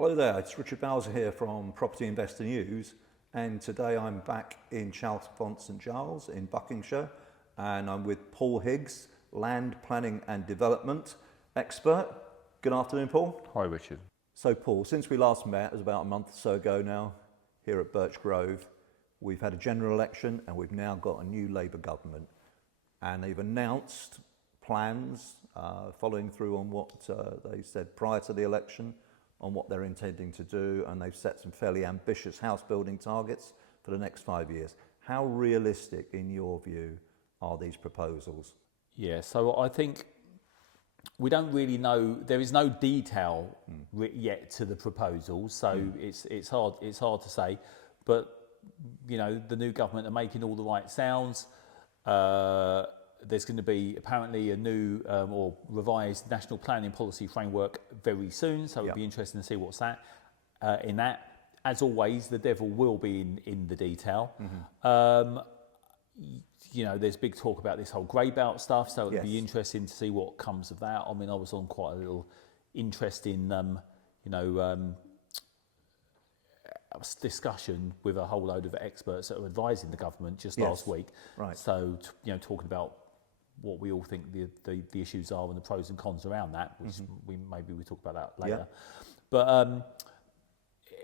Hello there, it's Richard Bowser here from Property Investor News, and today I'm back in Chalfont St Giles in Buckinghamshire, and I'm with Paul Higgs, land planning and development expert. Good afternoon, Paul. Hi, Richard. So Paul, since we last met, it was about a month or so ago now, here at Birch Grove, we've had a general election and we've now got a new Labour government, and they've announced plans following through on what they said prior to the election on what they're intending to do, and they've set some fairly ambitious house building targets for the next 5 years. How realistic, in your view, are these proposals? Yeah, so I think we don't really know. There is no detail yet to the proposals, so it's hard to say. But you know, the new government are making all the right sounds. There's going to be apparently a new or revised national planning policy framework very soon, so it'll be interesting to see what's that in that. As always, the devil will be in the detail. You know, there's big talk about this whole grey belt stuff, so it'll be interesting to see what comes of that. I mean, I was on quite a little interesting, discussion with a whole load of experts that are advising the government just last week. Right. So, you know, talking about what we all think the issues are and the pros and cons around that, which maybe we talk about that later. But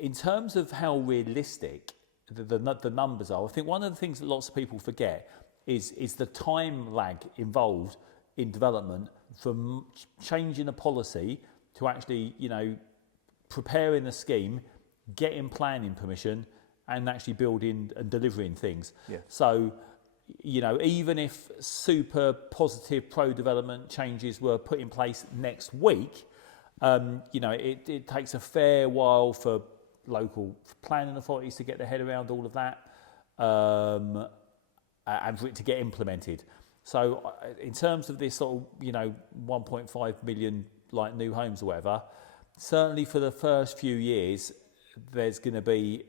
in terms of how realistic the numbers are, I think one of the things that lots of people forget is the time lag involved in development from changing a policy to actually, you know, preparing a scheme, getting planning permission, and actually building and delivering things. So, you know, even if super positive pro-development changes were put in place next week, you know, it takes a fair while for local planning authorities to get their head around all of that, and for it to get implemented. So in terms of this sort of, you know, 1.5 million like new homes or whatever, certainly for the first few years, there's going to be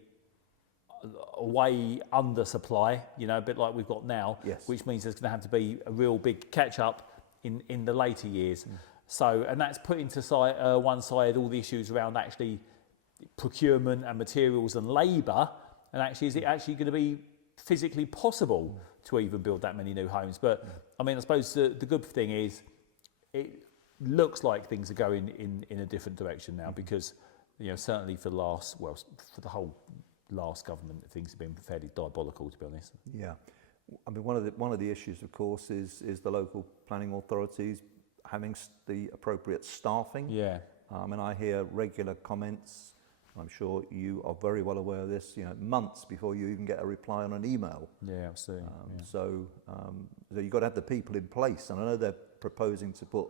a way under supply, you know, a bit like we've got now, which means there's going to have to be a real big catch up in the later years. So, and that's put into one side all the issues around actually procurement and materials and labour, and actually is it actually going to be physically possible to even build that many new homes? But I mean, I suppose the good thing is it looks like things are going in a different direction now, because, you know, certainly for the whole last government, things have been fairly diabolical, to be honest. Yeah, I mean, one of the issues, of course, is the local planning authorities having the appropriate staffing. And I hear regular comments. I'm sure you are very well aware of this. You know, months before you even get a reply on an email. Yeah, absolutely. So you've got to have the people in place, and I know they're proposing to put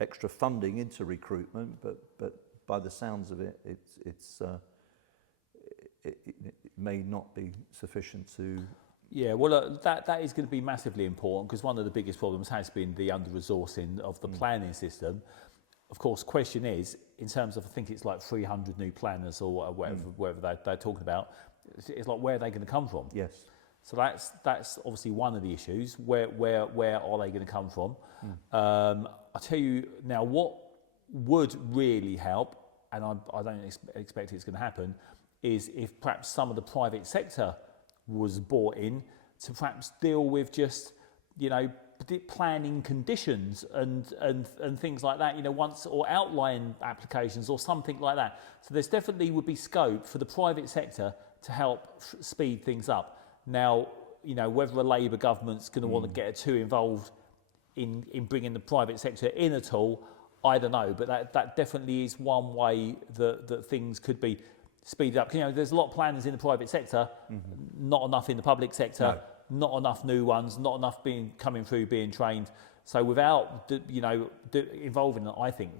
extra funding into recruitment, but by the sounds of it, it may not be sufficient to. Yeah, well, that is going to be massively important, because one of the biggest problems has been the under-resourcing of the planning system. Of course, question is, in terms of, I think it's like 300 new planners or whatever they're talking about, it's like, where are they going to come from? Yes. So that's obviously one of the issues. Where are they going to come from? I'll tell you now, what would really help, and I don't expect it's going to happen, is if perhaps some of the private sector was brought in to perhaps deal with just, you know, planning conditions and things like that, you know, or outline applications or something like that. So there's definitely would be scope for the private sector to help speed things up. Now, you know, whether a Labour government's going to want to get too involved in bringing the private sector in at all, I don't know, but that definitely is one way that things could be speeded up. You know, there's a lot of planners in the private sector, not enough in the public sector, not enough new ones, not enough coming through being trained. So without, you know, involving, I think,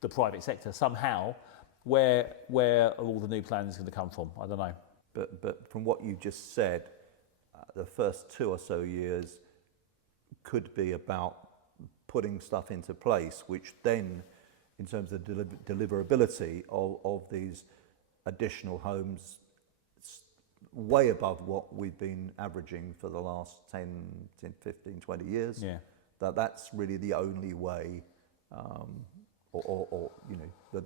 the private sector somehow, where are all the new planners going to come from? I don't know. But from what you just said, the first 2 or so years could be about putting stuff into place, which then, in terms of deliverability of these additional homes, way above what we've been averaging for the last 10, 15, 20 years. That's really the only way or you know,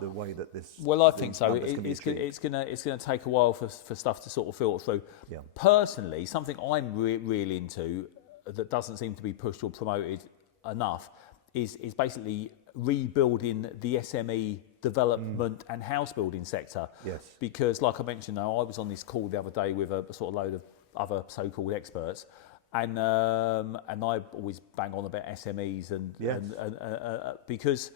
the way that this. Well, I think these so. numbers can be achieved. It's gonna take a while for stuff to sort of filter through. Yeah. Personally, something I'm really into that doesn't seem to be pushed or promoted enough is basically rebuilding the SME development and house building sector. Yes. Because, like I mentioned, now I was on this call the other day with a sort of load of other so-called experts, and I always bang on about SMEs and because,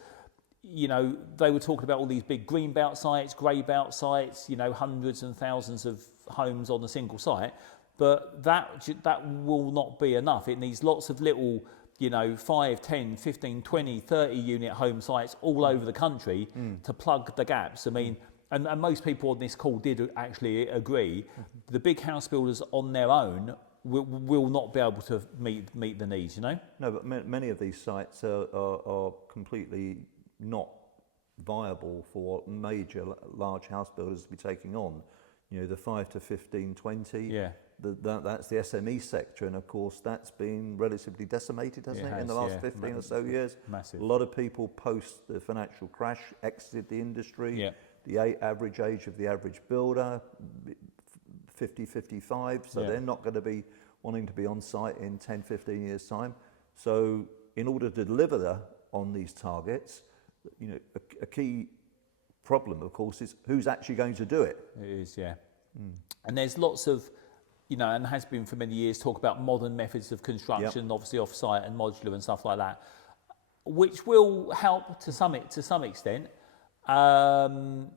you know, they were talking about all these big green belt sites, grey belt sites, you know, hundreds and thousands of homes on a single site, but that will not be enough. It needs lots of little, you know, 5, 10, 15, 20, 30 unit home sites all over the country to plug the gaps. I mean, and most people on this call did actually agree, the big house builders on their own will not be able to meet the needs, you know? No, but many of these sites are completely not viable for what major large house builders to be taking on. You know, the 5 to 15, 20. Yeah. That's the SME sector, and of course that's been relatively decimated, hasn't it, in the last 15 or so years? Massive. A lot of people post the financial crash exited the industry. Yeah. The average age of the average builder, 50, 55, so they're not going to be wanting to be on site in 10, 15 years' time. So in order to deliver on these targets, you know, a key problem, of course, is who's actually going to do it. It is, yeah. And there's lots of, you know, and has been for many years, talk about modern methods of construction, obviously off-site and modular and stuff like that, which will help to some extent. But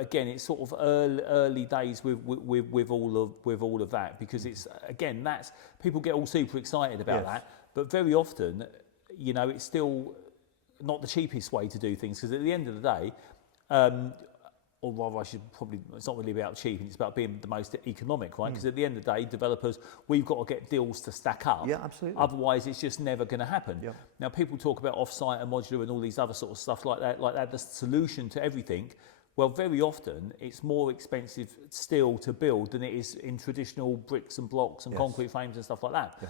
again, it's sort of early days with all of that, because it's, again, that's, people get all super excited about that, but very often, you know, it's still not the cheapest way to do things, because at the end of the day, or rather I should probably, it's not really about cheap, it's about being the most economic, right? Because at the end of the day, developers, we've got to get deals to stack up. Yeah, absolutely. Otherwise, it's just never going to happen. Yep. Now, people talk about off-site and modular and all these other sort of stuff like that, the solution to everything. Well, very often, it's more expensive still to build than it is in traditional bricks and blocks and concrete frames and stuff like that. Yeah.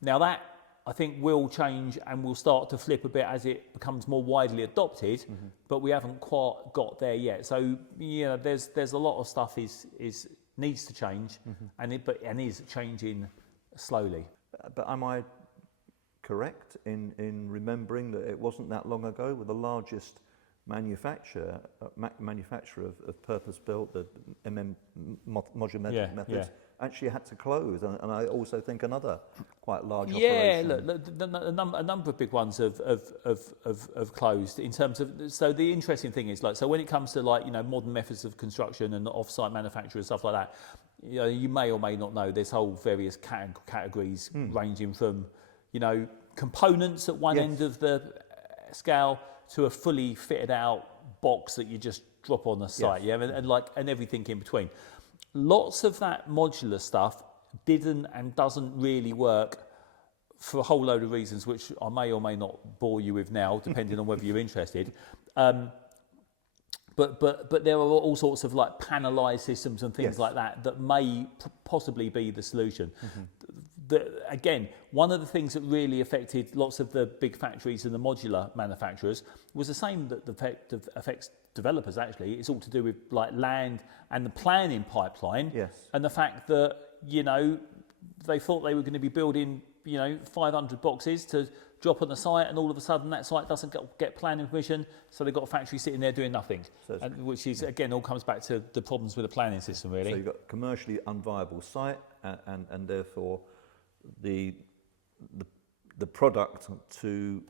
Now, that, I think, will change and will start to flip a bit as it becomes more widely adopted, but we haven't quite got there yet. So, yeah, there's a lot of stuff needs to change, and is changing slowly. But am I correct in remembering that it wasn't that long ago with the largest manufacturer of purpose-built, the modular methods, actually had to close, and I also think another quite large operation. Look, a number of big ones have closed in terms of. So the interesting thing is, like, so when it comes to, like, you know, modern methods of construction and off-site manufacture and stuff like that, you know, you may or may not know there's whole various categories ranging from, you know, components at one end of the scale to a fully fitted out box that you just drop on the site, and everything in between. Lots of that modular stuff didn't and doesn't really work for a whole load of reasons, which I may or may not bore you with now, depending on whether you're interested. But there are all sorts of, like, panelised systems and things like that may possibly be the solution. Again, one of the things that really affected lots of the big factories and the modular manufacturers was the same that affects developers, actually. It's all to do with, like, land and the planning pipeline, and the fact that, you know, they thought they were going to be building, you know, 500 boxes to drop on the site, and all of a sudden that site doesn't get planning permission, so they've got a factory sitting there doing nothing, which is, again, all comes back to the problems with the planning system, really. So you've got a commercially unviable site, and therefore the product to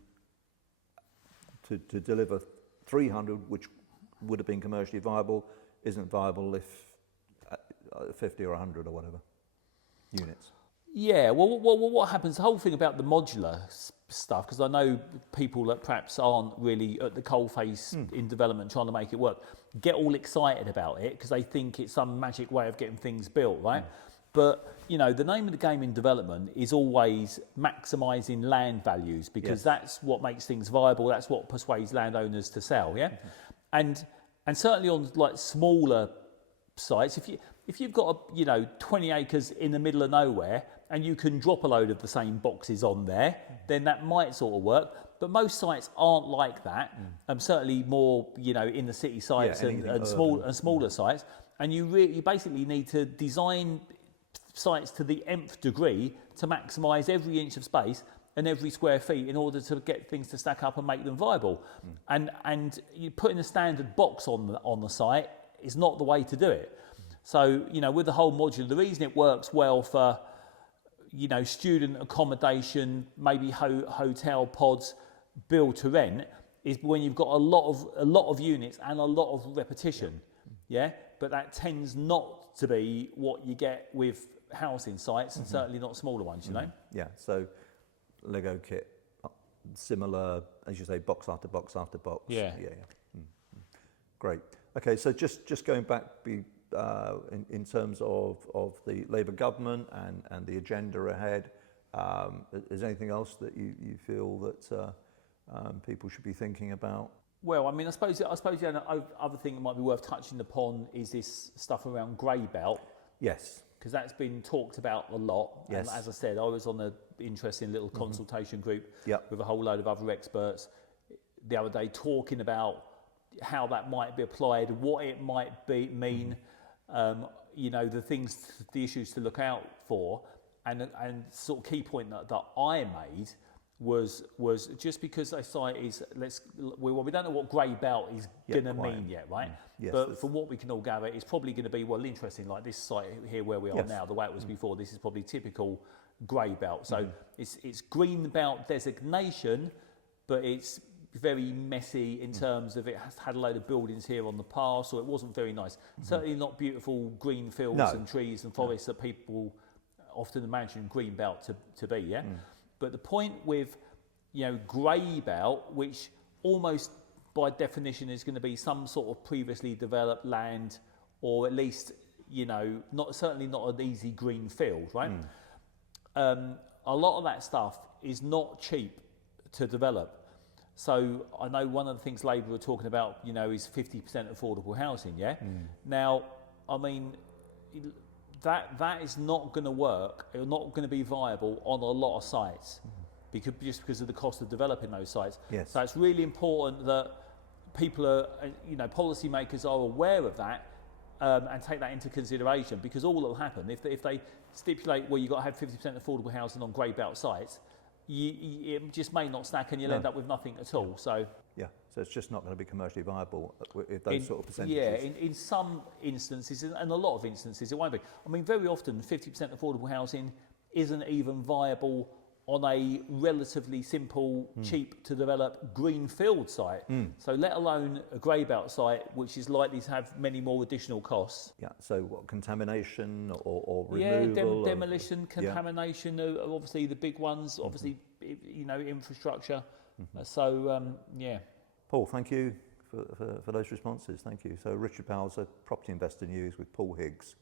deliver 300, which would have been commercially viable, isn't viable if 50 or 100 or whatever units. Yeah, well, what happens, the whole thing about the modular stuff, because I know people that perhaps aren't really at the coalface in development trying to make it work, get all excited about it because they think it's some magic way of getting things built, right? But, you know, the name of the game in development is always maximising land values, because that's what makes things viable, that's what persuades landowners to sell, And certainly on, like, smaller sites, if you've got, 20 acres in the middle of nowhere and you can drop a load of the same boxes on there, then that might sort of work. but most sites aren't like that. Certainly more, in the city sites and smaller sites. And you basically need to design sites to the nth degree to maximise every inch of space and every square feet in order to get things to stack up and make them viable. And you putting a standard box on the site is not the way to do it. So, with the whole modular, the reason it works well for, student accommodation, maybe hotel pods, build to rent, is when you've got a lot of units and a lot of repetition. Yeah. But that tends not to be what you get with housing sites, and certainly not smaller ones, Yeah, so Lego kit, similar, as you say, box after box after box. Yeah. Great. Okay, so just going back in terms of the Labour government and the agenda ahead, is there anything else that you feel that people should be thinking about? Well, I suppose the other thing that might be worth touching upon is this stuff around grey belt. Yes. Because that's been talked about a lot. Yes. And as I said, I was on an interesting little consultation group with a whole load of other experts the other day talking about how that might be applied, what it might mean, the issues to look out for. And sort of key point that I made was just because a site is, we don't know what grey belt is going to mean yet, right? Yes, but from what we can all gather, it's probably going to be, interesting, like this site here where we are now, the way it was before, this is probably typical grey belt. So it's green belt designation, but it's very messy in terms of it has had a load of buildings here on the past, so it wasn't very nice. Certainly not beautiful green fields and trees and forests that people often imagine green belt to be, yeah? But the point with, grey belt, which almost by definition is going to be some sort of previously developed land, or at least, certainly not an easy green field, right? A lot of that stuff is not cheap to develop. So I know one of the things Labour are talking about, is 50% affordable housing, yeah? Now, that is not going to work. It's not going to be viable on a lot of sites, because of the cost of developing those sites. Yes. So it's really important that people are, policymakers are aware of that and take that into consideration, because all that will happen if they stipulate, well, you've got to have 50% affordable housing on grey belt sites, it just may not stack and you'll end up with nothing at all. So it's just not going to be commercially viable if those sort of percentages. Yeah, in some instances, and a lot of instances, it won't be. Very often 50% affordable housing isn't even viable on a relatively simple, cheap to develop greenfield site. So let alone a grey belt site, which is likely to have many more additional costs. Yeah, so what, contamination or removal? Yeah, demolition, contamination are obviously the big ones, obviously, infrastructure. Paul, thank you for those responses, thank you. So Richard Powell's a Property Investor News with Paul Higgs.